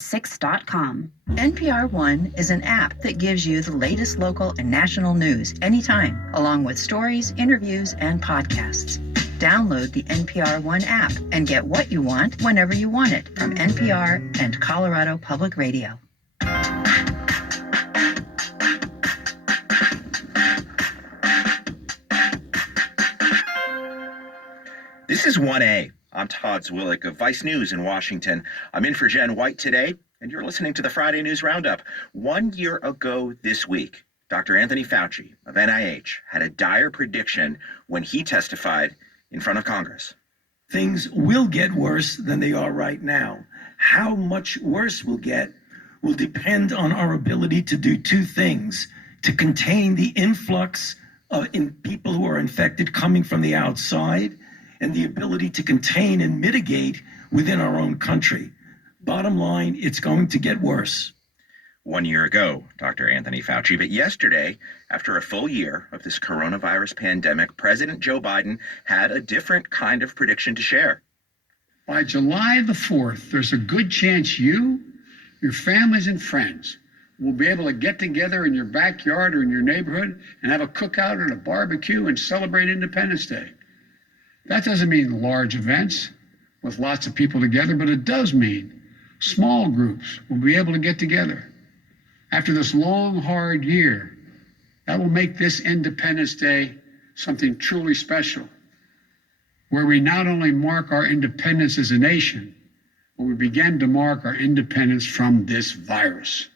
6.com. NPR One is an app that gives you the latest local and national news anytime, along with stories, interviews, and podcasts. Download the NPR One app and get what you want whenever you want it from NPR and Colorado Public Radio. This is 1A. I'm Todd Zwillick of Vice News in Washington. I'm in for Jen White today, and you're listening to the Friday News Roundup. 1 year ago this week, Dr. Anthony Fauci of NIH had a dire prediction when he testified in front of Congress. Things will get worse than they are right now. How much worse we'll get will depend on our ability to do two things: to contain the influx in people who are infected coming from the outside, and the ability to contain and mitigate within our own country. Bottom line, it's going to get worse. 1 year ago, Dr. Anthony Fauci. But yesterday, after a full year of this coronavirus pandemic, President Joe Biden had a different kind of prediction to share. By July the 4th, there's a good chance you, your families and friends will be able to get together in your backyard or in your neighborhood and have a cookout and a barbecue and celebrate Independence Day. That doesn't mean large events with lots of people together, but it does mean small groups will be able to get together. After this long, hard year, that will make this Independence Day something truly special, where we not only mark our independence as a nation, but we begin to mark our independence from this virus.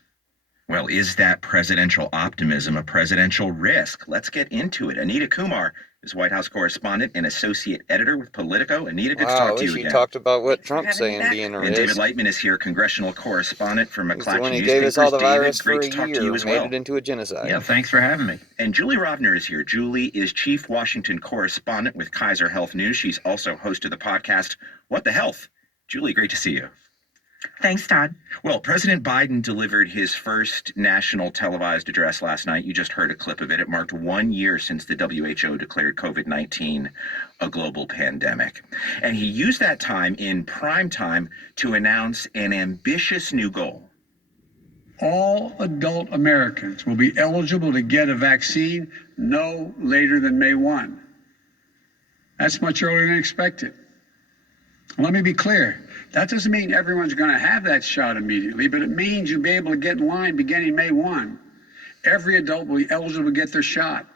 Well, is that presidential optimism a presidential risk? Let's get into it. Anita Kumar is White House correspondent and associate editor with Politico. Anita, good to talk to you again. She talked about what Trump's saying being a risk. And David Lightman is here, congressional correspondent for McClatchy when he Newspapers. gave us all the virus David, great for to talk a to you year, as well. made it into a genocide. Yeah, thanks for having me. And Julie Rovner is here. Julie is chief Washington correspondent with Kaiser Health News. She's also host of the podcast, What the Health? Julie, great to see you. Thanks, Todd. Well, President Biden delivered his first national televised address last night. You just heard a clip of it. It marked 1 year since the WHO declared COVID-19 a global pandemic. And he used that time in prime time to announce an ambitious new goal. All adult Americans will be eligible to get a vaccine no later than May 1. That's much earlier than expected. Let me be clear. That doesn't mean everyone's going to have that shot immediately, but it means you'll be able to get in line beginning May 1. Every adult will be eligible to get their shot.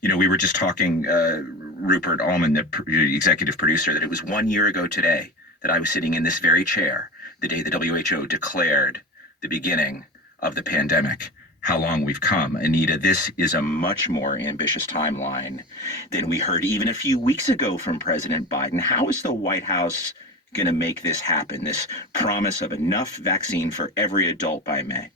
You know, we were just talking, Rupert Allman, the executive producer, that it was 1 year ago today that I was sitting in this very chair, the day the WHO declared the beginning of the pandemic. How long we've come. Anita, this is a much more ambitious timeline than we heard even a few weeks ago from President Biden. How is the White House going to make this happen, this promise of enough vaccine for every adult by May?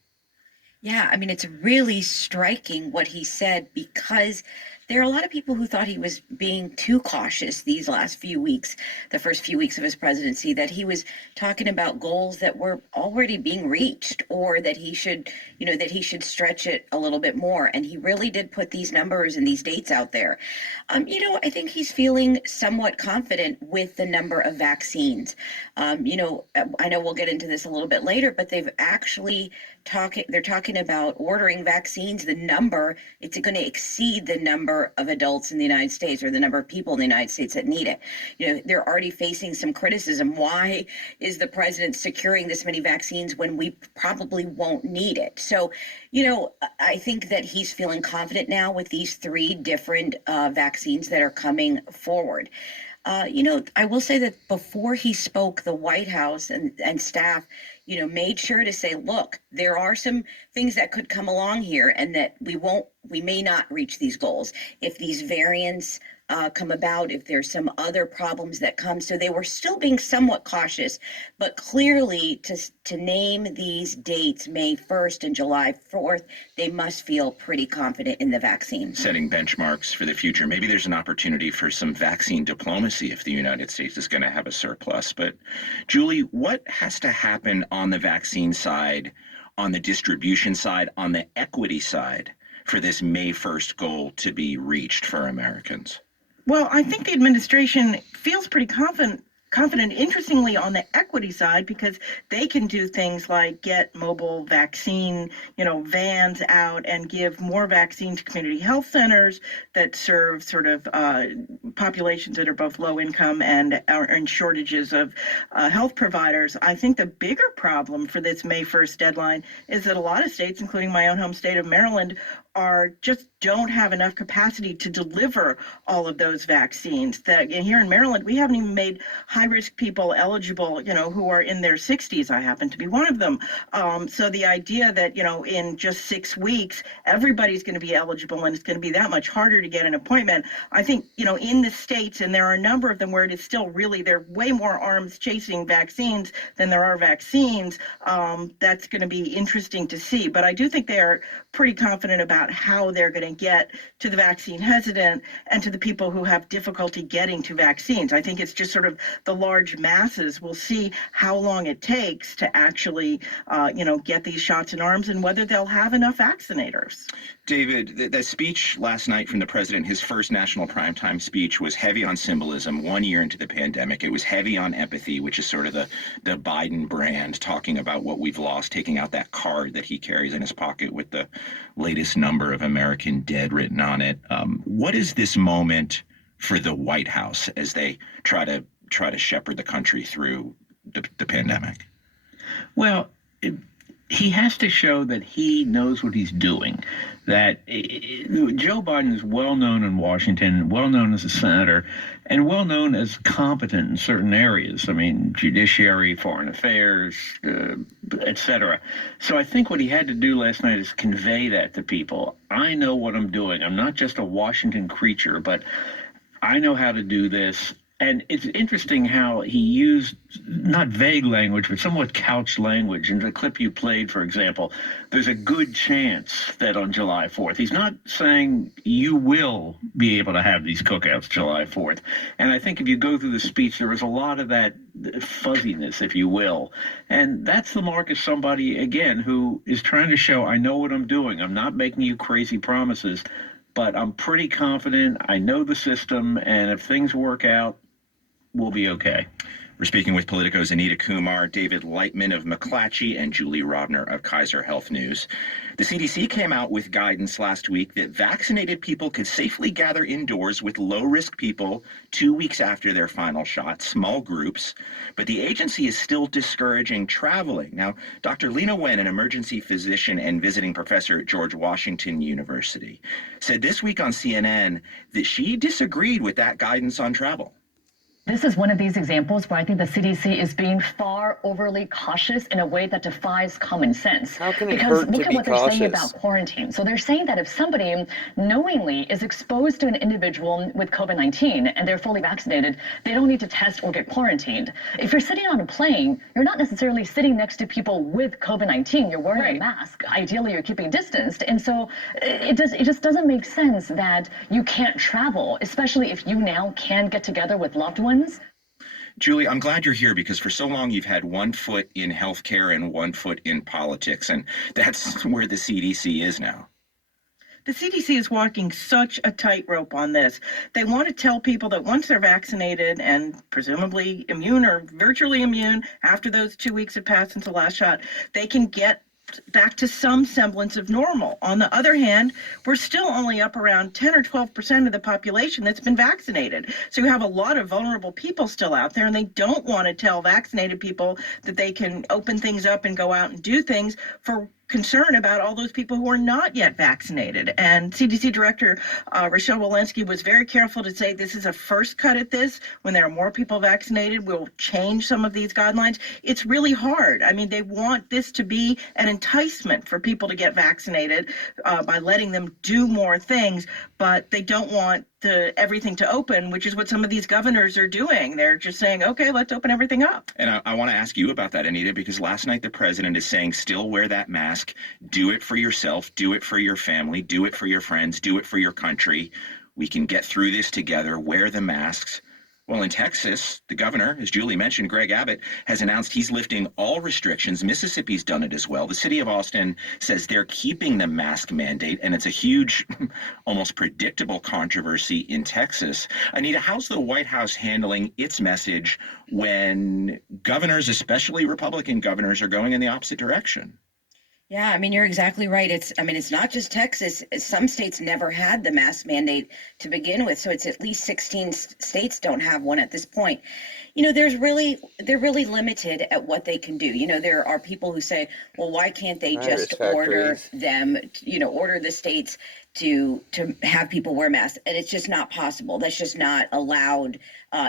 Yeah, I mean, it's really striking what he said, because there are a lot of people who thought he was being too cautious these last few weeks, the first few weeks of his presidency, that he was talking about goals that were already being reached, or that he should, that he should stretch it a little bit more. And he really did put these numbers and these dates out there. I think he's feeling somewhat confident with the number of vaccines. I know we'll get into this a little bit later, but they're talking about ordering vaccines. The number, it's going to exceed the number of adults in the United States, or the number of people in the United States that need it. They're already facing some criticism. Why is the president securing this many vaccines when we probably won't need it? So, I think that he's feeling confident now with these three different vaccines that are coming forward. I will say that before he spoke, the White House and staff, made sure to say, look, there are some things that could come along here, and that we may not reach these goals if these variants come about, if there's some other problems that come. So they were still being somewhat cautious, but clearly to name these dates, May 1st and July 4th, they must feel pretty confident in the vaccine. Setting benchmarks for the future. Maybe there's an opportunity for some vaccine diplomacy if the United States is going to have a surplus. But Julie, what has to happen on the vaccine side, on the distribution side, on the equity side for this May 1st goal to be reached for Americans? Well, I think the administration feels pretty confident confident, interestingly, on the equity side, because they can do things like get mobile vaccine, vans out and give more vaccine to community health centers that serve sort of populations that are both low income and are in shortages of health providers. I think the bigger problem for this May 1st deadline is that a lot of states, including my own home state of Maryland, just don't have enough capacity to deliver all of those vaccines. Here in Maryland, we haven't even made high-risk people eligible, who are in their 60s. I happen to be one of them. So the idea that, in just 6 weeks, everybody's going to be eligible and it's going to be that much harder to get an appointment. I think, in the states, and there are a number of them where it is still really, there are way more arms chasing vaccines than there are vaccines. That's going to be interesting to see. But I do think they are pretty confident about how they're going to get to the vaccine hesitant and to the people who have difficulty getting to vaccines. I think it's just sort of the large masses. We'll see how long it takes to actually, get these shots in arms and whether they'll have enough vaccinators. David, the speech last night from the president, his first national primetime speech, was heavy on symbolism 1 year into the pandemic. It was heavy on empathy, which is sort of the Biden brand, talking about what we've lost, taking out that card that he carries in his pocket with the latest number of American dead written on it. What is this moment for the White House as they try to shepherd the country through the pandemic? Well, he has to show that he knows what he's doing, that Joe Biden is well known in Washington, well known as a senator, and well known as competent in certain areas. I mean, judiciary, foreign affairs, et cetera. So I think what he had to do last night is convey that to people. I know what I'm doing. I'm not just a Washington creature, but I know how to do this. And it's interesting how he used not vague language, but somewhat couched language. In the clip you played, for example, there's a good chance that on July 4th, he's not saying you will be able to have these cookouts July 4th. And I think if you go through the speech, there was a lot of that fuzziness, if you will. And that's the mark of somebody, again, who is trying to show, I know what I'm doing. I'm not making you crazy promises, but I'm pretty confident. I know the system. And if things work out, we'll be okay. We're speaking with Politico's Anita Kumar, David Lightman of McClatchy, and Julie Robner of Kaiser Health News. The CDC came out with guidance last week that vaccinated people could safely gather indoors with low-risk people 2 weeks after their final shot, small groups. But the agency is still discouraging traveling. Now, Dr. Lena Wen, an emergency physician and visiting professor at George Washington University, said this week on CNN that she disagreed with that guidance on travel. This is one of these examples where I think the CDC is being far overly cautious in a way that defies common sense. How can it because hurt look to at be what they're saying cautious? about quarantine. So they're saying that if somebody knowingly is exposed to an individual with COVID-19 and they're fully vaccinated, they don't need to test or get quarantined. If you're sitting on a plane, you're not necessarily sitting next to people with COVID-19. You're wearing a mask. Ideally, you're keeping distanced. And so it just doesn't make sense that you can't travel, especially if you now can get together with loved ones. Julie, I'm glad you're here because for so long you've had one foot in healthcare and one foot in politics, and that's where the CDC is now. The CDC is walking such a tightrope on this. They want to tell people that once they're vaccinated and presumably immune or virtually immune after those 2 weeks have passed since the last shot, they can get back to some semblance of normal. On the other hand, we're still only up around 10 or 12% of the population that's been vaccinated. So you have a lot of vulnerable people still out there, and they don't want to tell vaccinated people that they can open things up and go out and do things for concern about all those people who are not yet vaccinated. And CDC Director Rochelle Walensky was very careful to say this is a first cut at this. When there are more people vaccinated, we'll change some of these guidelines. It's really hard. I mean, they want this to be an enticement for people to get vaccinated by letting them do more things, but they don't want everything to open, which is what some of these governors are doing. They're just saying, okay, let's open everything up. And I want to ask you about that, Anita, because last night the president is saying still wear that mask, do it for yourself, do it for your family, do it for your friends, do it for your country. We can get through this together, wear the masks. Well, in Texas, the governor, as Julie mentioned, Greg Abbott, has announced he's lifting all restrictions. Mississippi's done it as well. The city of Austin says they're keeping the mask mandate, and it's a huge, almost predictable controversy in Texas. Anita, how's the White House handling its message when governors, especially Republican governors, are going in the opposite direction? Yeah, I mean, you're exactly right. It's not just Texas. Some states never had the mask mandate to begin with. So it's at least 16 states don't have one at this point. They're really limited at what they can do. There are people who say, well, why can't they Virus just order factories. them, order the states to have people wear masks? And it's just not possible. That's just not allowed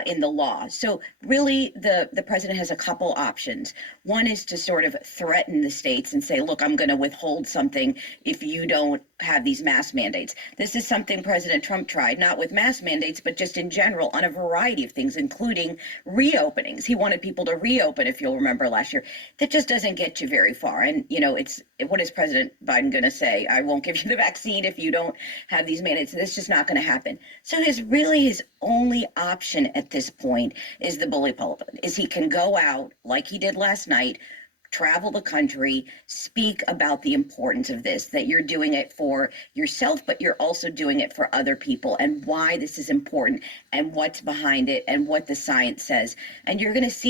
in the law. So really, the president has a couple options. One is to sort of threaten the states and say, look, I'm going to withhold something if you don't have these mask mandates. This is something President Trump tried, not with mask mandates, but just in general on a variety of things, including reopenings. He wanted people to reopen, if you'll remember last year. That just doesn't get you very far. And, what is President Biden going to say? I won't give you the vaccine if you don't have these mandates. That's just not going to happen. So his only option at this point is the bully pulpit, is he can go out like he did last night, travel the country, speak about the importance of this, that you're doing it for yourself, but you're also doing it for other people, and why this is important and what's behind it and what the science says. And you're going to see